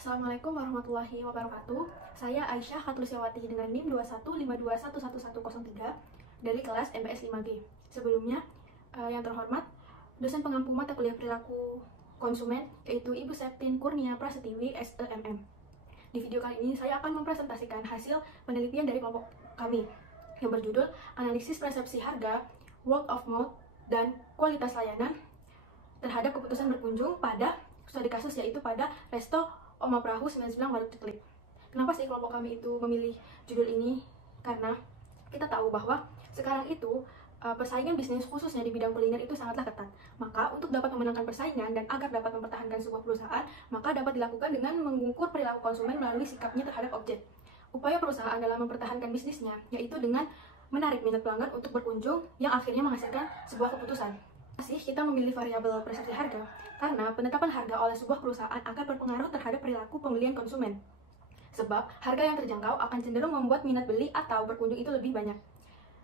Assalamualaikum warahmatullahi wabarakatuh. Saya Aisyah Khatulistiawati dengan NIM 215211103 dari kelas MPS 5G. Sebelumnya, yang terhormat, dosen pengampu mata kuliah perilaku konsumen, yaitu Ibu Septin Kurnia Prasettiwi, SEMM. Di video kali ini, saya akan mempresentasikan hasil penelitian dari kelompok kami yang berjudul Analisis Persepsi Harga, Word of Mouth, dan Kualitas Layanan terhadap keputusan berkunjung pada studi kasus, yaitu pada Resto Oma Prahu 99 Waduk Ceklik. Kenapa sih kelompok kami itu memilih judul ini? Karena kita tahu bahwa sekarang itu persaingan bisnis khususnya di bidang kuliner itu sangatlah ketat. Maka untuk dapat memenangkan persaingan dan agar dapat mempertahankan sebuah perusahaan, maka dapat dilakukan dengan mengukur perilaku konsumen melalui sikapnya terhadap objek. Upaya perusahaan dalam mempertahankan bisnisnya yaitu dengan menarik minat pelanggan untuk berkunjung yang akhirnya menghasilkan sebuah keputusan. Kita memilih variabel persepsi harga karena penetapan harga oleh sebuah perusahaan akan berpengaruh terhadap perilaku pembelian konsumen. Sebab harga yang terjangkau akan cenderung membuat minat beli atau berkunjung itu lebih banyak.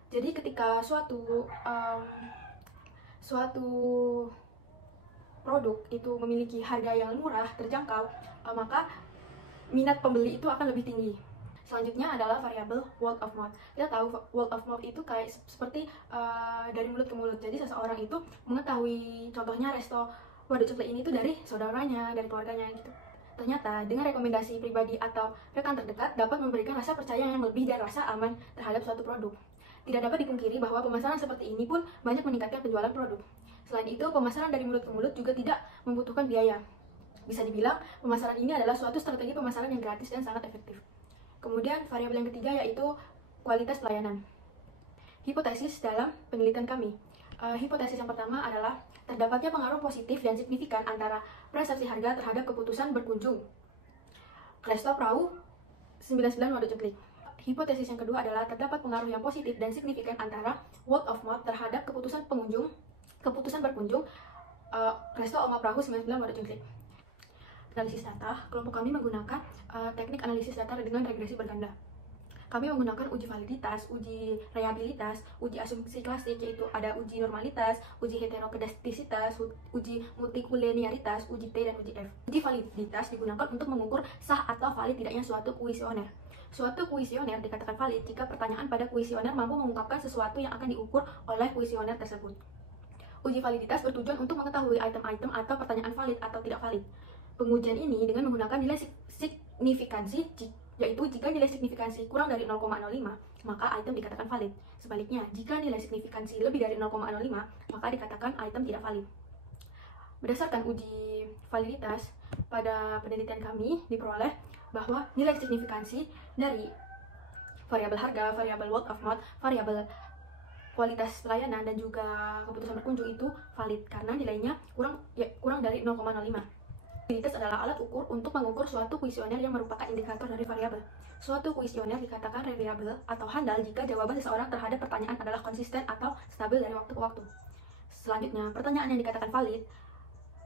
Jadi ketika suatu produk itu memiliki harga yang murah, terjangkau, maka minat pembeli itu akan lebih tinggi. Selanjutnya adalah variabel word of mouth. Kita tahu word of mouth itu kayak seperti dari mulut ke mulut. Jadi seseorang itu mengetahui, contohnya Resto Waduk Ceklik ini itu dari saudaranya, dari keluarganya gitu. Ternyata dengan rekomendasi pribadi atau rekan terdekat dapat memberikan rasa percaya yang lebih dan rasa aman terhadap suatu produk. Tidak dapat dipungkiri bahwa pemasaran seperti ini pun banyak meningkatkan penjualan produk. Selain itu, pemasaran dari mulut ke mulut juga tidak membutuhkan biaya. Bisa dibilang, pemasaran ini adalah suatu strategi pemasaran yang gratis dan sangat efektif. Kemudian variabel yang ketiga yaitu kualitas pelayanan. Hipotesis dalam penelitian kami. Hipotesis yang pertama adalah terdapatnya pengaruh positif dan signifikan antara persepsi harga terhadap keputusan berkunjung Resto Prahu 99 Waduk Ceklik. Hipotesis yang kedua adalah terdapat pengaruh yang positif dan signifikan antara word of mouth terhadap keputusan berkunjung Resto Oma Prahu 99 Waduk Ceklik. Analisis data, kelompok kami menggunakan teknik analisis data dengan regresi berganda. Kami menggunakan uji validitas, uji reliabilitas, uji asumsi klasik, yaitu ada uji normalitas, uji heterokedastisitas, uji multikulinearitas, uji T, dan uji F. Uji validitas digunakan untuk mengukur sah atau valid tidaknya suatu kuesioner. Suatu kuesioner dikatakan valid jika pertanyaan pada kuesioner mampu mengungkapkan sesuatu yang akan diukur oleh kuesioner tersebut. Uji validitas bertujuan untuk mengetahui item-item atau pertanyaan valid atau tidak valid. Pengujian ini dengan menggunakan nilai signifikansi, yaitu jika nilai signifikansi kurang dari 0,05, maka item dikatakan valid. Sebaliknya, jika nilai signifikansi lebih dari 0,05, maka dikatakan item tidak valid. Berdasarkan uji validitas, pada penelitian kami diperoleh bahwa nilai signifikansi dari variabel harga, variabel word of mouth, variabel kualitas pelayanan, dan juga keputusan berkunjung itu valid karena nilainya kurang dari 0,05. Validitas adalah alat ukur untuk mengukur suatu kuesioner yang merupakan indikator dari variabel. Suatu kuesioner dikatakan reliable atau handal jika jawaban seseorang terhadap pertanyaan adalah konsisten atau stabil dari waktu ke waktu. Selanjutnya, pertanyaan yang dikatakan valid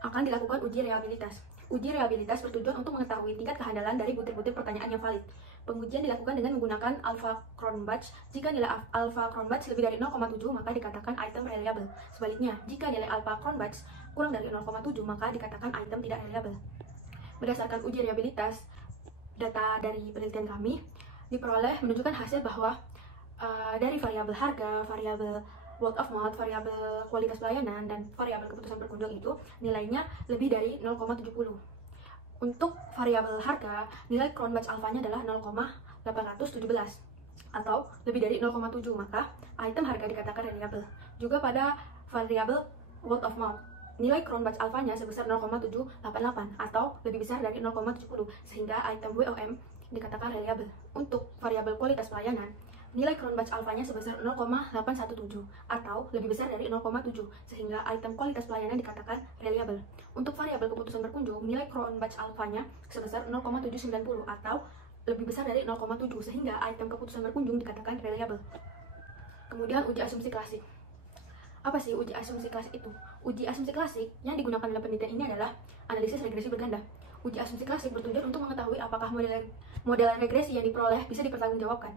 akan dilakukan uji reliabilitas. Uji reliabilitas bertujuan untuk mengetahui tingkat kehandalan dari butir-butir pertanyaan yang valid. Pengujian dilakukan dengan menggunakan alpha Cronbach. Jika nilai alpha Cronbach lebih dari 0,7, maka dikatakan item reliable. Sebaliknya, jika nilai alpha Cronbach kurang dari 0,7, maka dikatakan item tidak reliable. Berdasarkan uji reliabilitas, data dari penelitian kami diperoleh menunjukkan hasil bahwa dari variabel harga, variabel word of mouth, variabel kualitas pelayanan, dan variabel keputusan berkunjung itu nilainya lebih dari 0,70. Untuk variabel harga, nilai Cronbach alfanya adalah 0,817 atau lebih dari 0,7, maka item harga dikatakan reliable. Juga pada variabel word of mouth, nilai Cronbach alfanya sebesar 0,788 atau lebih besar dari 0,70, sehingga item WOM dikatakan reliable. Untuk variabel kualitas pelayanan, nilai Cronbach alfanya sebesar 0,817 atau lebih besar dari 0,7, sehingga item kualitas pelayanan dikatakan reliable. Untuk variabel keputusan berkunjung, nilai Cronbach alfanya sebesar 0,790 atau lebih besar dari 0,7, sehingga item keputusan berkunjung dikatakan reliable. Kemudian uji asumsi klasik. Apa sih uji asumsi klasik itu? Uji asumsi klasik yang digunakan dalam penelitian ini adalah analisis regresi berganda. Uji asumsi klasik bertujuan untuk mengetahui apakah model regresi yang diperoleh bisa dipertanggungjawabkan.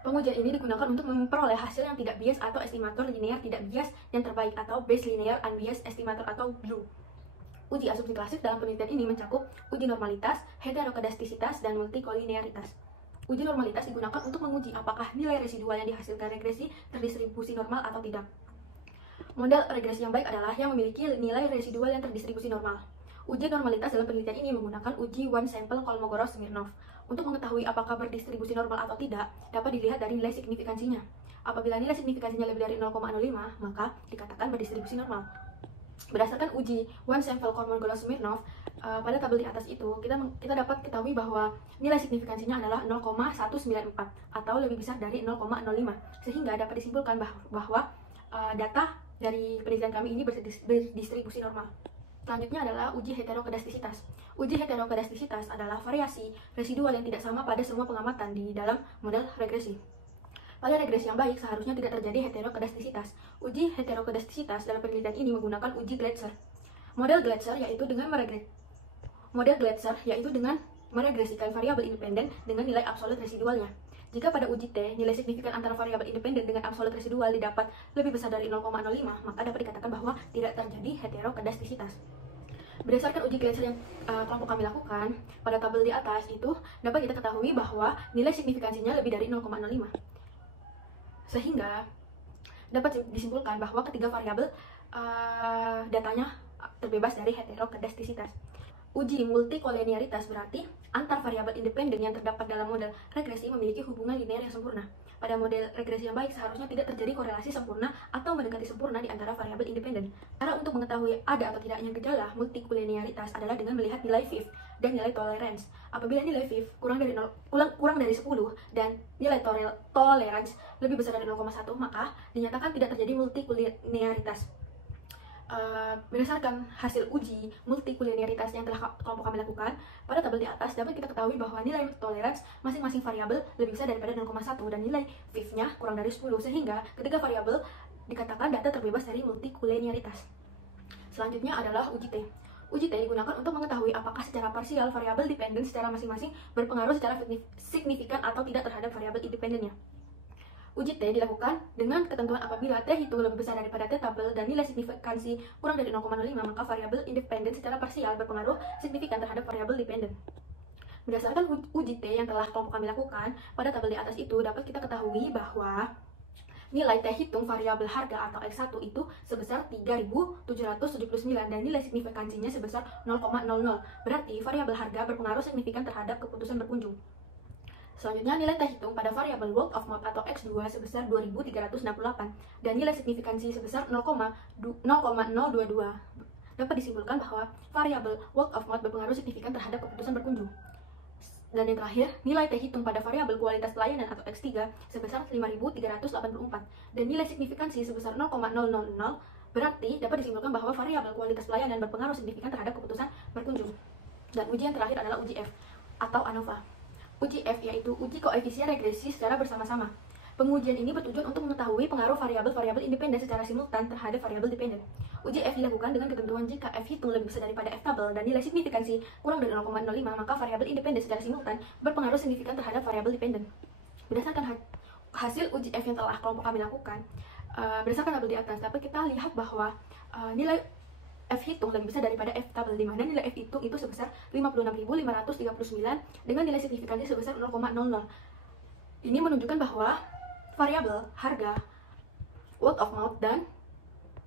Pengujian ini digunakan untuk memperoleh hasil yang tidak bias atau estimator linear tidak bias yang terbaik atau base linear unbiased estimator atau BLUE. Uji asumsi klasik dalam penelitian ini mencakup uji normalitas, heterokedastisitas dan multikolinearitas. Uji normalitas digunakan untuk menguji apakah nilai residual yang dihasilkan regresi terdistribusi normal atau tidak. Model regresi yang baik adalah yang memiliki nilai residual yang terdistribusi normal. Uji normalitas dalam penelitian ini menggunakan uji one sample Kolmogorov-Smirnov. Untuk mengetahui apakah berdistribusi normal atau tidak, dapat dilihat dari nilai signifikansinya. Apabila nilai signifikansinya lebih dari 0,05, maka dikatakan berdistribusi normal. Berdasarkan uji one sample Kolmogorov-Smirnov, pada tabel di atas itu kita dapat ketahui bahwa nilai signifikansinya adalah 0,194 atau lebih besar dari 0,05, sehingga dapat disimpulkan bahwa data dari penelitian kami ini berdistribusi normal. Selanjutnya adalah uji heterokedastisitas. Uji heterokedastisitas adalah variasi residual yang tidak sama pada semua pengamatan di dalam model regresi. Pada regresi yang baik, seharusnya tidak terjadi heterokedastisitas. Uji heterokedastisitas dalam penelitian ini menggunakan uji Glatzer. Model Glatzer yaitu dengan meregresikan variabel independen dengan nilai absolut residualnya. Jika pada uji T, nilai signifikan antara variabel independen dengan absolut residual didapat lebih besar dari 0,05, maka dapat dikatakan bahwa tidak terjadi heterokedastisitas. Berdasarkan uji Glatzer yang kelompok kami lakukan, pada tabel di atas itu dapat kita ketahui bahwa nilai signifikansinya lebih dari 0,05. Sehingga dapat disimpulkan bahwa ketiga variabel datanya terbebas dari heterokedastisitas. Uji multikolinearitas berarti antar variabel independen yang terdapat dalam model regresi memiliki hubungan linear yang sempurna. Pada model regresi yang baik seharusnya tidak terjadi korelasi sempurna atau mendekati sempurna di antara variabel independen. Cara untuk mengetahui ada atau tidaknya gejala multikolinearitas adalah dengan melihat nilai FIV dan nilai tolerance. Apabila nilai FIV kurang dari 10 dan nilai tolerance lebih besar dari 0,1, maka dinyatakan tidak terjadi multikolinearitas. Berdasarkan hasil uji multikolinearitas yang telah kelompok kami lakukan, pada tabel di atas dapat kita ketahui bahwa nilai tolerance masing-masing variabel lebih besar daripada 0,1 dan nilai FIV-nya kurang dari 10, sehingga ketiga variabel dikatakan data terbebas dari multikolinearitas. Selanjutnya adalah uji T. Uji T digunakan untuk mengetahui apakah secara parsial variabel dependen secara masing-masing berpengaruh secara signifikan atau tidak terhadap variabel independennya. Uji T dilakukan dengan ketentuan apabila T hitung lebih besar daripada T tabel dan nilai signifikansi kurang dari 0,05, maka variabel independen secara parsial berpengaruh signifikan terhadap variabel dependen. Berdasarkan uji T yang telah kelompok kami lakukan, pada tabel di atas itu dapat kita ketahui bahwa nilai T hitung variabel harga atau X1 itu sebesar 3.779 dan nilai signifikansinya sebesar 0,00. Berarti variabel harga berpengaruh signifikan terhadap keputusan berkunjung. Selanjutnya, nilai T hitung pada variabel word of mouth atau X2 sebesar 2.368 dan nilai signifikansi sebesar 0,022. Dapat disimpulkan bahwa variabel word of mouth berpengaruh signifikan terhadap keputusan berkunjung. Dan yang terakhir, nilai T hitung pada variabel kualitas pelayanan atau X3 sebesar 5.384 dan nilai signifikansi sebesar 0,000. Berarti dapat disimpulkan bahwa variabel kualitas pelayanan berpengaruh signifikan terhadap keputusan berkunjung. Dan uji yang terakhir adalah uji F atau ANOVA. Uji F yaitu uji koefisien regresi secara bersama-sama. Pengujian ini bertujuan untuk mengetahui pengaruh variabel-variabel independen secara simultan terhadap variabel dependen. Uji F dilakukan dengan ketentuan jika F hitung lebih besar daripada F tabel dan nilai signifikansi kurang dari 0,05, maka variabel independen secara simultan berpengaruh signifikan terhadap variabel dependen. Berdasarkan hasil uji F yang telah kelompok kami lakukan, berdasarkan tabel di atas dapat kita lihat bahwa nilai F hitung lebih besar daripada F tabel, di mana nilai F hitung itu sebesar 56.539 dengan nilai signifikansi sebesar 0,00. Ini menunjukkan bahwa variabel harga, word of mouth, dan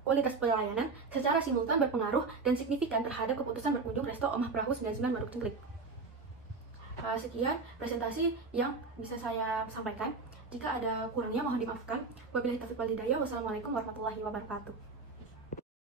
kualitas pelayanan secara simultan berpengaruh dan signifikan terhadap keputusan berkunjung resto Omah Perahu 99 Maruk Cengklik. Sekian presentasi yang bisa saya sampaikan. Jika ada kurangnya mohon dimaafkan. Wabillahi taufiq wal hidayah. Wassalamualaikum warahmatullahi wabarakatuh.